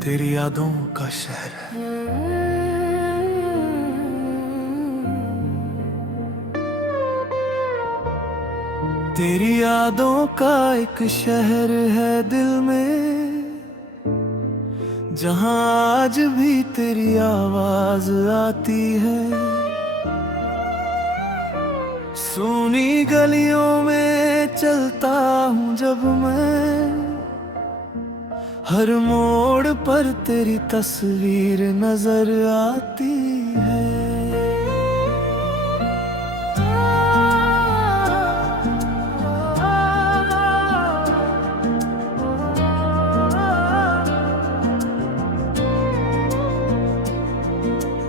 तेरी यादों का शहर है। तेरी यादों का एक शहर है दिल में, जहां आज भी तेरी आवाज आती है। सूनी गलियों में चलता हूँ जब मैं, हर मोड़ पर तेरी तस्वीर नजर आती है।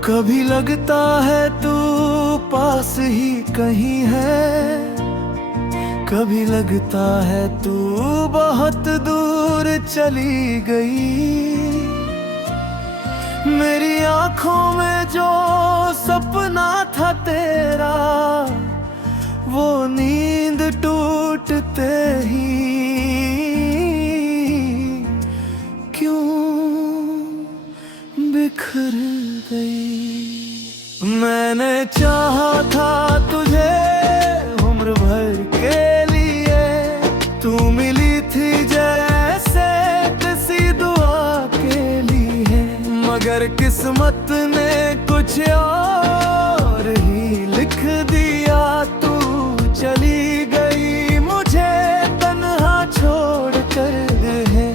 कभी लगता है तू पास ही कहीं है, कभी लगता है तू बहुत दूर चली गई। मेरी आंखों में जो सपना था तेरा, वो नींद टूटते ही क्यों बिखर गई। मैंने चाहा था तुझे उम्र भर के लिए, तू मिली थी जैसे किसी दुआ के लिए। मगर किस्मत ने कुछ और ही लिख दिया, तू चली गई मुझे तन्हा छोड़ कर है।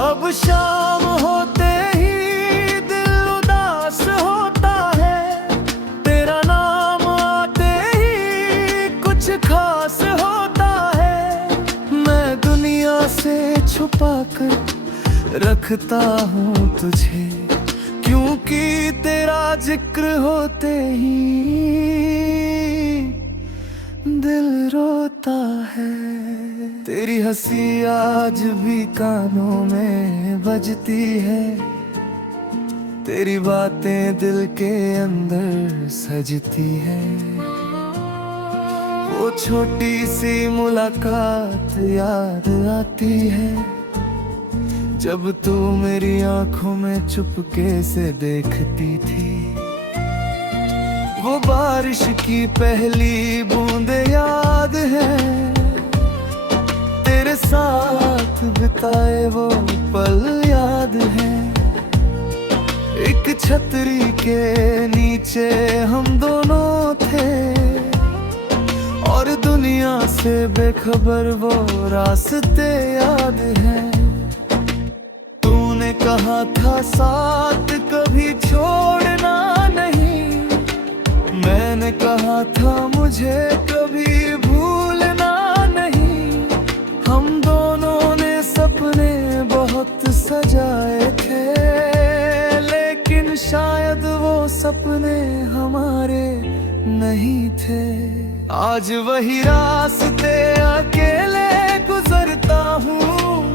अब शाम होते ही दिल उदास होता है, तेरा नाम आते ही कुछ खास होता है। मैं दुनिया से छुपा कर रखता हूँ तुझे, क्योंकि तेरा जिक्र होते ही दिल रोता है। तेरी हंसी आज भी कानों में बजती है, तेरी बातें दिल के अंदर सजती है। वो छोटी सी मुलाकात याद आती है, जब तू मेरी आंखों में चुपके से देखती थी। वो बारिश की पहली बूंदे याद है, तेरे साथ बिताए वो पल याद है। एक छतरी के नीचे हम दोनों थे, और दुनिया से बेखबर वो रास्ते याद हैं। तूने कहा था साथ कभी छोड़ना नहीं, मैंने कहा था मुझे कभी भूलना नहीं। हम दोनों ने सपने बहुत सजाए थे, लेकिन शायद वो सपने हमारे नहीं थे। आज वही रास्ते अकेले गुजरता हूँ,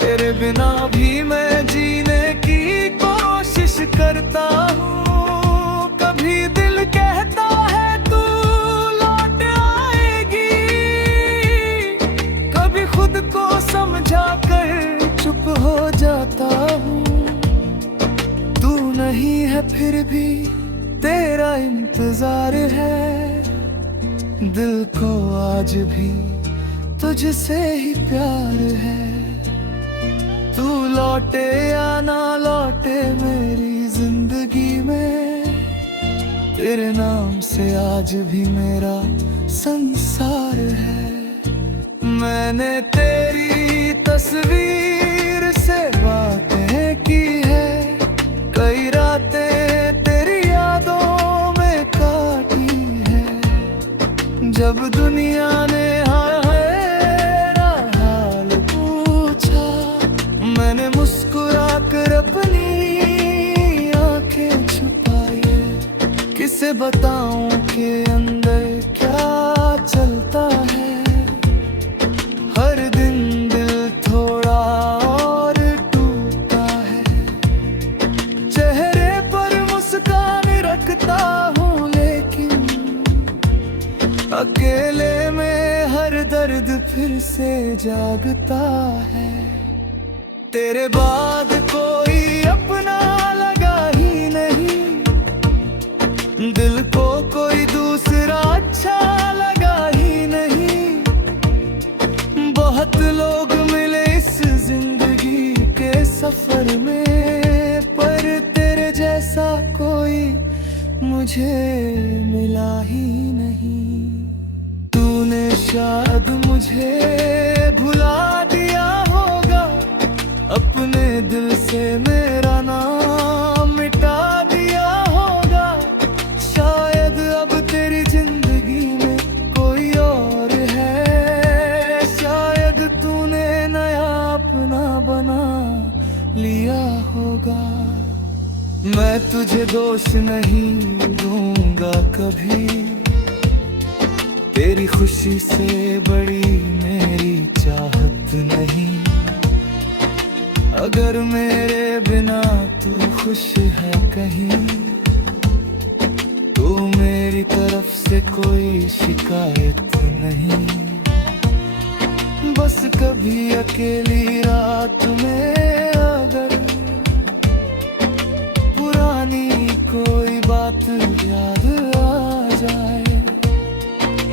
तेरे बिना भी मैं जीने की कोशिश करता हूँ। कभी दिल कहता है तू लौट आएगी, कभी खुद को समझा कर चुप हो जाता हूँ। तू नहीं है फिर भी तेरा इंतजार है, दिल को आज भी तुझसे ही प्यार है। तू लौटे या ना लौटे मेरी जिंदगी में, तेरे नाम से आज भी मेरा संसार है। मैंने तेरी तस्वीर से बातें की है, कई रातें तेरी यादों में काटी है। जब दुनिया ने हाल पूछा, मैंने मुस्कुरा कर अपनी आंखें छुपाई। किसे बताऊं कि अंदर क्या चलता है, हर दिन दिल थोड़ा और टूटता है। चेहरे पर मुस्कान रखता हूँ, लेकिन अकेले में हर दर्द फिर से जागता है। तेरे बाद को सफर में, पर तेरे जैसा कोई मुझे मिला ही नहीं। तूने शायद मुझे भुला दिया होगा, अपने दिल से मेरा नाम मिटा दिया होगा। शायद अब तेरी जिंदगी में कोई और है, शायद तूने नया अपना बना लिया होगा। मैं तुझे दोष नहीं दूंगा कभी, तेरी खुशी से बड़ी मेरी चाहत नहीं। अगर मेरे बिना तू खुश है कहीं, तो मेरी तरफ से कोई शिकायत नहीं। बस कभी अकेली रात में अगर पुरानी कोई बात याद आ जाए,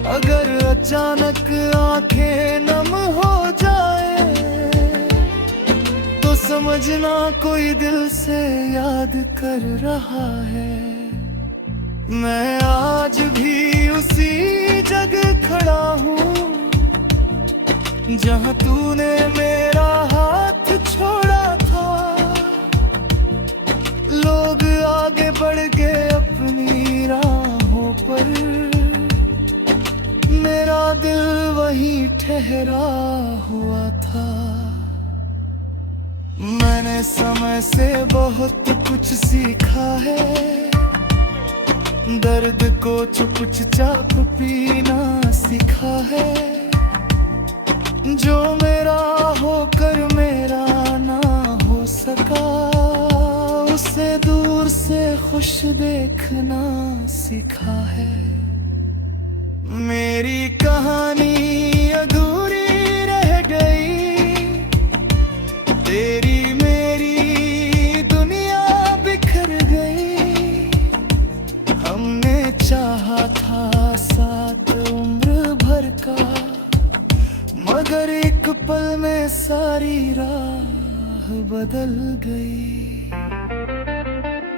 अगर अचानक आंखें नम हो जाए, तो समझना कोई दिल से याद कर रहा है। मैं आज भी उसी जगह खड़ा हूँ जहाँ तूने मेरा हाथ छोड़ा था। लोग आगे बढ़ गए अपनी राहों पर, मेरा दिल वहीं ठहरा हुआ था। मैंने समय से बहुत कुछ सीखा है, दर्द को चुपचाप पीना सीखा है। जो मेरा होकर मेरा ना हो सका, उसे दूर से खुश देखना सीखा है। मेरी कहानी अधूरी रह गई, तेरी मेरी दुनिया बिखर गई। हमने चाहा था साथ उम्र भर का, मगर एक पल में सारी राह बदल गई।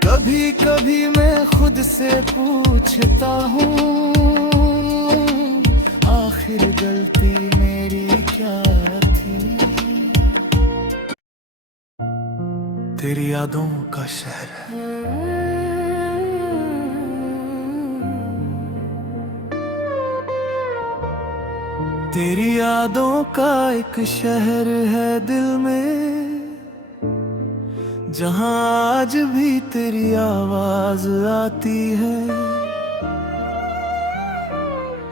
कभी कभी मैं खुद से पूछता हूँ, आखिर गलती मेरी क्या थी। तेरी यादों का शहर है, तेरी यादों का एक शहर है दिल में, जहाँ आज भी तेरी आवाज आती है।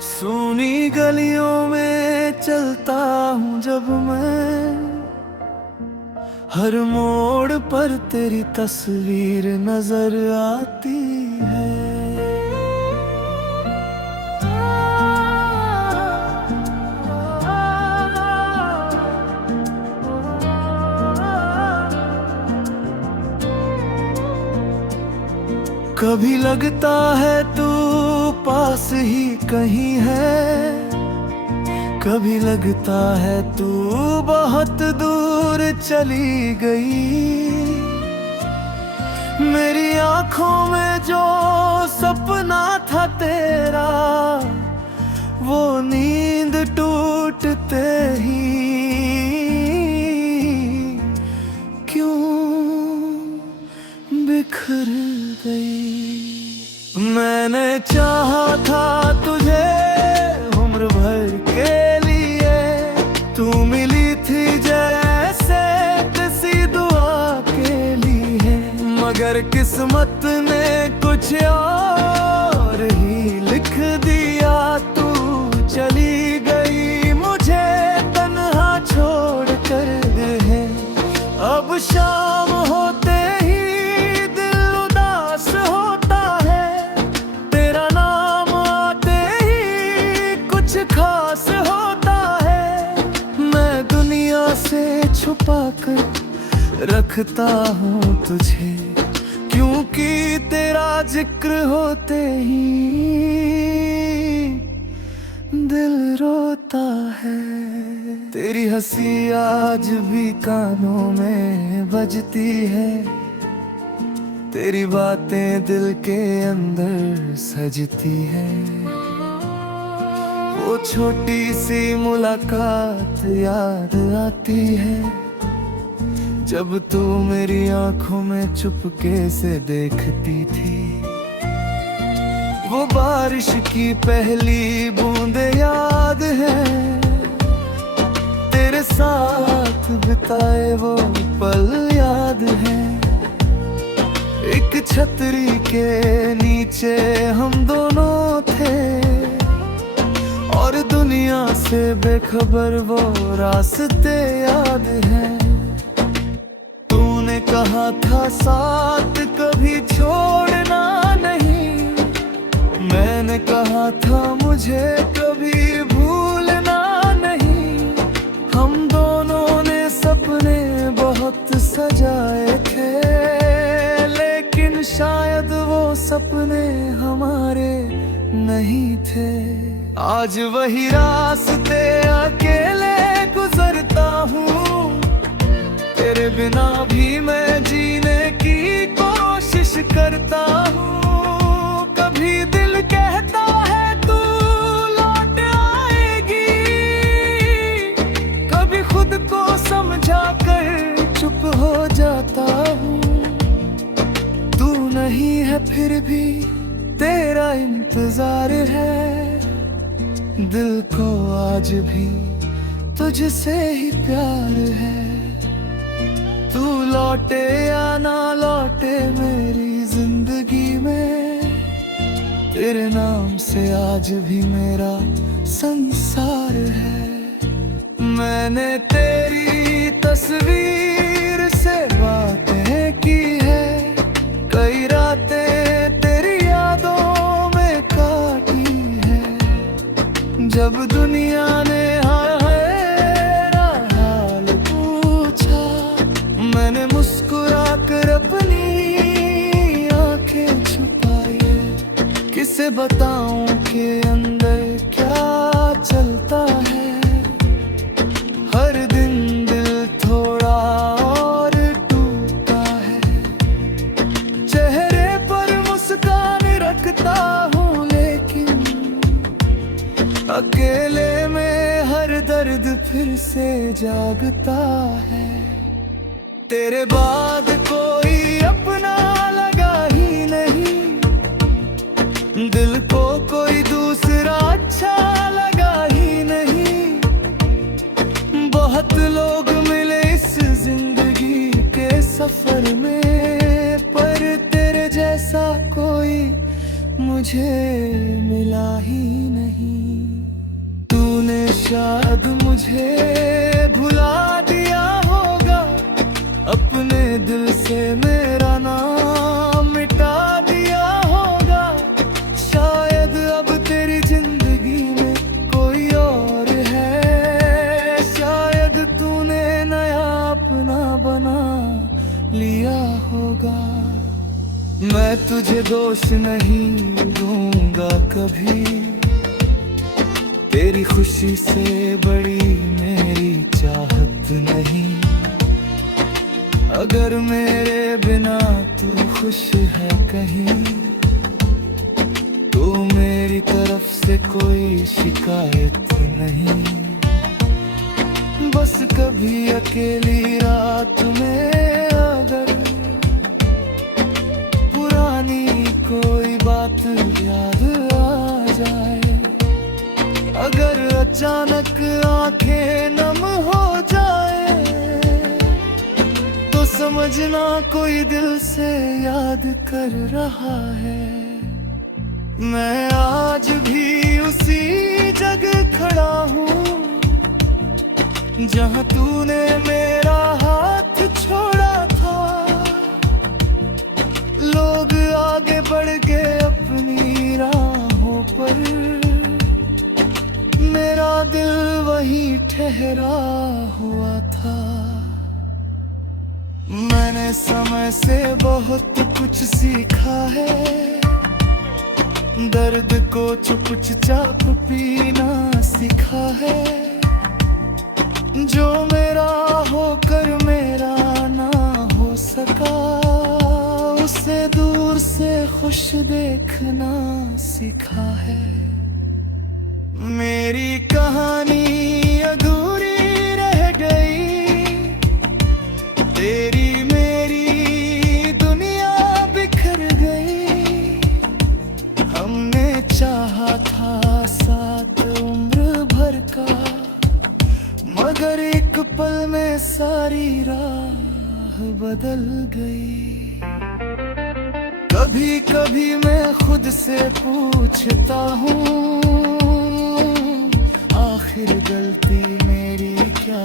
सूनी गलियों में चलता हूँ जब मैं, हर मोड़ पर तेरी तस्वीर नजर आती है। कभी लगता है तू पास ही कहीं है, कभी लगता है तू बहुत दूर चली गई। मेरी आंखों में जो सपना था तेरा, वो नींद टूटते ही क्यों बिखर गई। मैंने चाहा था तुझे उम्र भर के लिए, तू मिली थी जैसे किसी दुआ के लिए। मगर किस्मत ने कुछ और ही लिख दिया, तू चली गई मुझे तन्हा छोड़ कर है। अब शाम होते ही दिल उदास होता है, तेरा नाम आते ही कुछ खास होता है। मैं दुनिया से छुपा कर रखता हूँ तुझे, क्योंकि तेरा जिक्र होते ही दिल रोता है। तेरी हंसी आज भी कानों में बजती है, तेरी बातें दिल के अंदर सजती है। वो छोटी सी मुलाकात याद आती है, जब तू मेरी आंखों में चुपके से देखती थी। वो बारिश की पहली बूंदे याद है, तेरे साथ बिताए वो पल याद है। एक छतरी के नीचे हम दोनों थे, और दुनिया से बेखबर वो रास्ते याद हैं। तूने कहा था साथ कभी छोड़ना नहीं, मैंने कहा था मुझे कभी भूलना नहीं। हम दोनों ने सपने बहुत सजाए थे, लेकिन शायद वो सपने हमारे नहीं थे। आज वही रास्ते अकेले गुजरता हूँ, तेरे बिना भी मैं जीने की कोशिश करता हूँ। कभी दिल कहता है तू लौट आएगी, कभी खुद को समझा कर चुप हो जाता हूँ। तू नहीं है फिर भी तेरा इंतजार है, दिल को आज भी तुझसे ही प्यार है। तू लौटे या ना लौटे मेरी जिंदगी में, तेरे नाम से आज भी मेरा संसार है। मैंने तेरी तस्वीर से बातें की है, कई रातें तेरी यादों में काटी है। जब दुनिया ने हाल पूछा, मैंने मुस्कुरा कर अपनी आंखें छुपाई है। किसे बताऊं कि अंदर क्या चलता है, हर दिन दिल थोड़ा और टूटा है। चेहरे पर मुस्कान रखता हूँ, लेकिन अकेले में हर दर्द फिर से जागता है। तेरे बाद कोई अपना लगा ही नहीं, दिल को कोई दूसरा अच्छा लगा ही नहीं। बहुत लोग मिले इस जिंदगी के सफर में, पर तेरे जैसा कोई मुझे मिला ही नहीं। तूने शायद मुझे भुला दिया होगा, अपने दिल से मेरा नाम मिटा दिया होगा। शायद अब तेरी जिंदगी में कोई और है, शायद तूने नया अपना बना लिया होगा। मैं तुझे दोष नहीं दूंगा कभी, तेरी खुशी से बड़ी मेरी चाहत नहीं। अगर मेरे बिना तू खुश है कहीं, तो मेरी तरफ से कोई शिकायत नहीं। बस कभी अकेली रात में अगर पुरानी कोई बात याद आ जाए, अगर अचानक आंखें नम हो जाए, तो समझना कोई दिल से याद कर रहा है। मैं आज भी उसी जगह खड़ा हूँ, जहाँ तूने मेरा हाथ छोड़ा था। लोग आगे बढ़ गए अपनी राहों पर, मेरा दिल वहीं ठहरा हुआ था। मैंने समय से बहुत कुछ सीखा है, दर्द को चुपचाप पीना सीखा है। जो मेरा होकर मेरा ना हो सका, उसे दूर से खुश देखना सीखा है। मेरी कहानी अधूरी रह गई, तेरी मेरी दुनिया बिखर गई। हमने चाहा था साथ उम्र भर का, मगर एक पल में सारी राह बदल गई। कभी कभी मैं खुद से पूछता हूँ, आखिर गलती मेरी क्या